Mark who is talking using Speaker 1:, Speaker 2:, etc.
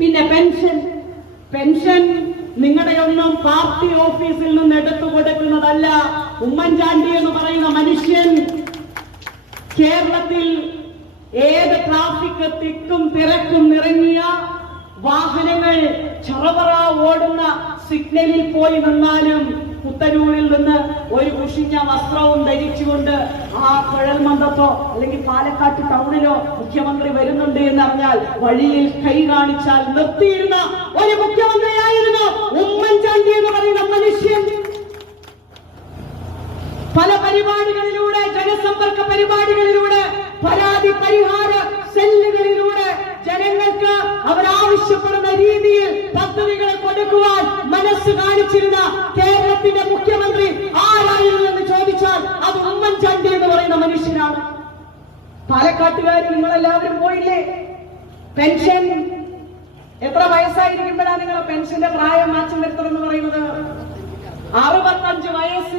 Speaker 1: പിന്നെ pension. Pension നിങ്ങളുടെയൊന്നും party ഓഫീസിൽ നിന്ന് എടുത്തു കൊടുക്കുന്നതല്ല. ഉമ്മൻചാണ്ടി എന്ന് പറയുന്ന മനുഷ്യൻ കേരളത്തിൽ ഏത് ട്രാഫിക് തിക്കും തിരക്കും നിറങ്ങിയ വാഹനങ്ങൾ ചറവറ ഓടുന്ന സിഗ്നലിൽ പോയി നിന്നാലും പുത്തനൂരിൽ നിന്ന് ഒരു കുഷിഞ്ഞ വസ്ത്രവും ധരിച്ചുകൊണ്ട് ആ കുഴൽമന്ദത്തോ അല്ലെങ്കിൽ പാലക്കാട്ട് ടൗണിലോ മുഖ്യമന്ത്രി വരുന്നുണ്ട് എന്നറിഞ്ഞാൽ വഴിയിൽ കൈ കാണിച്ചാൽ നിർത്തിയിരുന്ന ഒരു മുഖ്യമന്ത്രിയായിരുന്നു ഉമ്മൻചാണ്ടി എന്ന് പറയുന്ന മനുഷ്യൻ. പല പരിപാടികളിലൂടെ ജനസമ്പർക്ക പരിപാടികളിലൂടെ പരാതി പരിഹാര സെല്ലുകളിലൂടെ ജനങ്ങൾക്ക് അവരാവശ്യപ്പെടുന്ന കൊടുക്കുവാൻ മനസ്സ് കാണിച്ചിരുന്ന കേരളത്തിന്റെ മുഖ്യമന്ത്രി ആരായിരുന്നു എന്ന് ചോദിച്ചാൽ അത് ഉമ്മൻചാണ്ടി എന്ന് പറയുന്ന മനുഷ്യനാണ്. പാലക്കാട്ടുകാർ നിങ്ങളെല്ലാവരും പോയില്ലേ? പെൻഷൻ എത്ര വയസ്സായിരിക്കുമ്പോഴാണ് നിങ്ങളെ പെൻഷന്റെ പ്രായം മാറ്റം വരുത്തണമെന്ന് പറയുന്നത്? അറുപത്തഞ്ച് വയസ്സ്